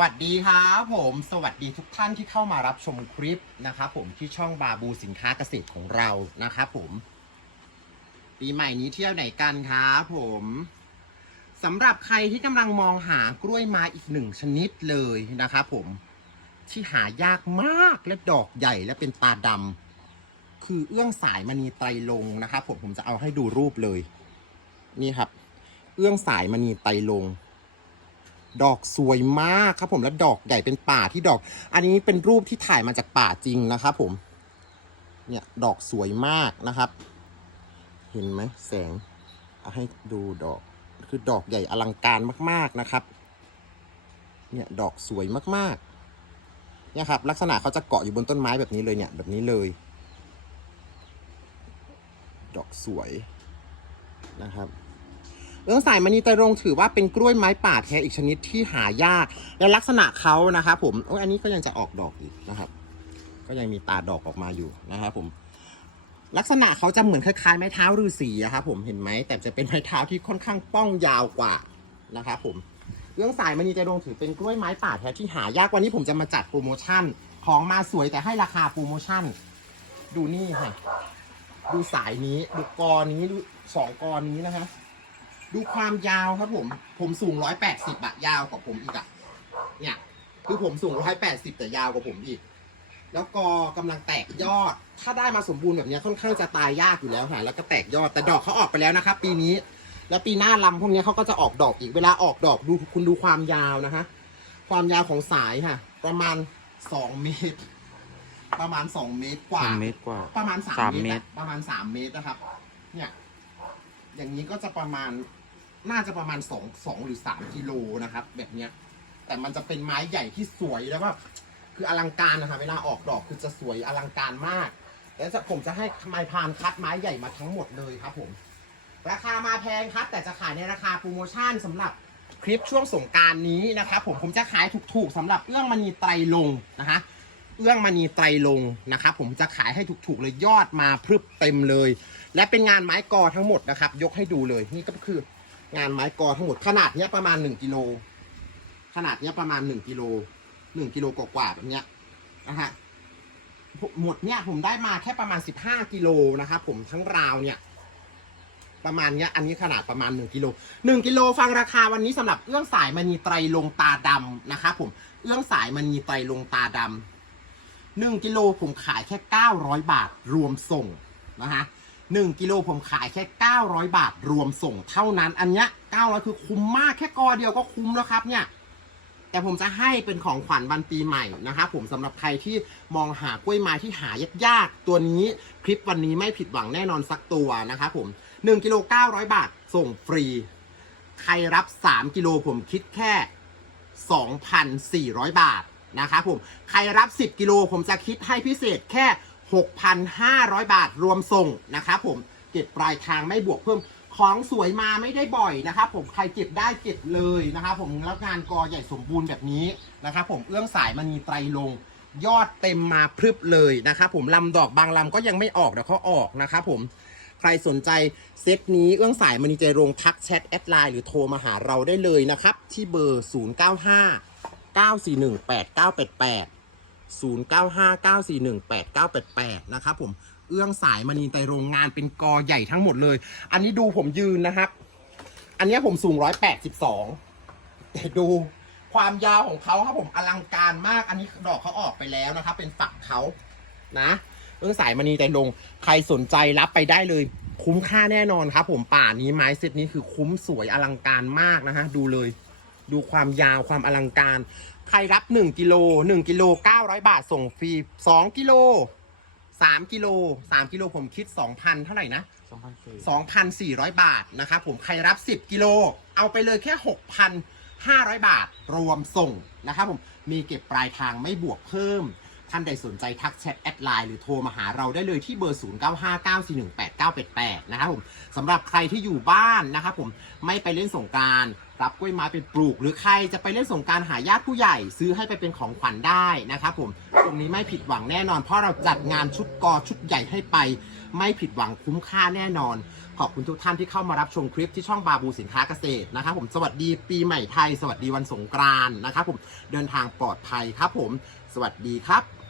วัสดีครับผมสวัสดีทุกท่านที่เข้ามารับชมคลิปนะครับผมที่ช่องบาบูสินค้าเกษตรของเรานะครับผม ปีใหม่นี้เที่ยวไหนกันครับผมสำหรับใครที่กำลังมองหากล้วยม้อีกหนึ่งชนิดเลยนะครับผมที่หายากมากและดอกใหญ่และเป็นตาดำคือเอื้องสายมณีไตรลงนะครับผมผมจะเอาให้ดูรูปเลย นี่ครับ เอื้องสายมณีไตรลง ดอกสวยมากครับผมแล้วดอกใหญ่เป็นป่าที่ดอก อันนี้เป็นรูปที่ถ่ายมาจากป่าจริงนะครับผมเนี่ยดอกสวยมากนะครับ เห็นไหมแสงให้ดูดอกคือดอกใหญ่อลังการมาก ๆนะครับ เนี่ยดอกสวยมากๆ เนี่ยครับ ลักษณะเขาจะเกาะอยู่บนต้นไม้แบบนี้เลยเนี่ย แบบนี้เลย ดอกสวยนะครับ เอื้องสายมณีตรรงถือว่าเป็นกล้วยไม้ป่าแท้อีกชนิดที่หายาก และลักษณะเขานะครับผมโอ้ยอันนี้ก็ยังจะออกดอกอีกนะครับ ก็ยังมีตาดอกออกมาอยู่นะครับผม ลักษณะเขาจะเหมือนคล้ายๆไม้เท้าฤาษีอะครับผมเห็นไหมแต่จะเป็นไม้เท้าที่ค่อนข้างป้องยาวกว่านะครับผมเรื่องสายมณีไตรรงถือเป็นกล้วยไม้ป่าแท้ที่หายากวันนี้ผมจะมาจัดโปรโมชั่น ของมาสวยแต่ให้ราคาโปรโมชั่น ดูนี่ค่ะ ดูสายนี้ ดูกอนี้ดูสองกอนี้นะคะ ดูความยาวครับผม ผมสูงร้อยแปดสิบอะยาวกว่าผมอีกอะเนี่ย คือผมสูงร้อยแปดสิบแต่ยาวกว่าผมอีก แล้วก็กำลังแตกยอด ถ้าได้มาสมบูรณ์แบบเนี้ยค่อนข้างจะตายยากอยู่แล้วค่ะ แล้วก็แตกยอด แต่ดอกเขาออกไปแล้วนะครับ ปีนี้ แล้วปีหน้าลำพวกเนี้ยเขาก็จะออกดอกอีก เวลาออกดอกดูคุณดูความยาวนะคะ ความยาวของสายค่ะ ประมาณสองเมตร ประมาณสองเมตรกว่าสามเมตรกว่า ประมาณสามสามเมเมตตรรอะประมาณสามเมตรนะครับ เนี่ย อย่างนี้ก็จะประมาณ น่าจะประมาณสองสองหรือสามกิโลนะครับ แบบเนี้ย แต่มันจะเป็นไม้ใหญ่ที่สวยแล้วก็คืออลังการนะครับเวลาออกดอกคือจะสวยอลังการมาก แล้วจะผมจะให้ไม้พานคัดไม้ใหญ่มาทั้งหมดเลยครับผม ราคามาแพงครับ แต่จะขายในราคาโปรโมชั่นสำหรับคลิปช่วงสงการนี้นะครับผมผมจะขายถูกๆสำหรับเอื้องมณีไตรลงนะฮะเอื้องมณีไตรลงนะครับผมจะขายให้ถูกๆเลยยอดมาพรึบเต็มเลย และเป็นงานไม้กอทั้งหมดนะครับ ยกให้ดูเลยนี่ก็คือ งานไม้กอทั้งหมดขนาดเนี้ยประมาณ1กิโลขนาดเนี้ยประมาณ1กิโล1กิโลกว่าๆแบบเนี้ยนะฮะหมดเนี่ยผมได้มาแค่ประมาณ15กิโลนะครับผมทั้งราวเนี่ยประมาณเนี้ยอันนี้ขนาดประมาณ 1กิโล1กิโลฟังราคาวันนี้สำหรับเอื้องสายมณีไตรลงตาดำนะครับผมเอื้องสายมณีไตรลงตาดำหนึ่งกิโลผมขายแค่เก้าร้อยบาทรวมส่งนะฮะ หนึ่งกิโลผมขายแค่เก้าร้อยบาทรวมส่งเท่านั้น อันเนี้ยเก้าร้อยคือคุ้มมากแค่กอเดียวก็คุ้มแล้วครับเนี่ย แต่ผมจะให้เป็นของขวัญวันปีใหม่นะครับผมสำหรับใครที่มองหากล้วยไม้ที่หายากๆตัวนี้คลิปวันนี้ไม่ผิดหวังแน่นอนสักตัวนะครับผมหนึ่งกิโลเก้าร้อยบาทส่งฟรี ใครรับสามกิโลผมคิดแค่ 2,400 บาทนะครับผมใครรับ 10 กิโลผมจะคิดให้พิเศษแค่ 6,500 บาทรวมส่งนะครับผมเก็บปลายทางไม่บวกเพิ่มของสวยมาไม่ได้บ่อยนะครับผมใครเก็บได้เก็บเลยนะครับผมแล้วงานกอใหญ่สมบูรณ์แบบนี้นะครับผมเอื้องสายมณีไตรลง ยอดเต็มมาพรึบเลยนะครับผมลำดอกบางลำก็ยังไม่ออกเดี๋ยวเขาออกนะครับผมใครสนใจเซตนี้เอื้องสายมณีใจโรงทักแชทแอดไลน์หรือโทรมาหาเราได้เลยนะครับ ที่เบอร์ 095 941 8988 095 941 8988 นะครับผมเอื้องสายมณีไตรโรงงานเป็นกอใหญ่ทั้งหมดเลย อันนี้ดูผมยืนนะครับ อันนี้ผมสูง 182แต่ดูความยาวของเขาครับผมอลังการมาก อันนี้ดอกเขาออกไปแล้วนะครับ เป็นฝักเขานะเรื่องสายมณีแต่ลง ใครสนใจรับไปได้เลย คุ้มค่าแน่นอนครับผมป่านี้ไม้เซตนี้คือคุ้มสวยอลังการมากนะฮะ ดูเลย ดูความยาวความอลังการ ใครรับ1กิโล1กิโล900บาทส่งฟรี2กิโล3กิโล3กิโลผมคิด2,000เท่าไหร่นะ สองพันสี่2,400 บาทนะครับผมใครรับ 10 กิโล เอาไปเลยแค่ 6,500 บาท รวมส่งนะครับผมมีเก็บปลายทางไม่บวกเพิ่ม ท่านใดสนใจทักแชทแอดไลน์หรือโทรมาหาเราได้เลยที่เบอร์ 0959418988 นะครับผมสำหรับใครที่อยู่บ้านนะครับผมไม่ไปเล่นสงกราร รับกล้วยไม้ไปปลูก หรือใครจะไปเล่นสงการหาญาติผู้ใหญ่ ซื้อให้ไปเป็นของขวัญได้นะครับผมตรงนี้ไม่ผิดหวังแน่นอน เพราะเราจัดงานชุดกอชุดใหญ่ให้ไป ไม่ผิดหวังคุ้มค่าแน่นอน ขอบคุณทุกท่านที่เข้ามารับชมคลิปที่ช่องบาบูสินค้าเกษตรนะครับผมสวัสดีปีใหม่ไทย สวัสดีวันสงกรานต์นะครับผมเดินทางปลอดภัยครับผม สวัสดีครับ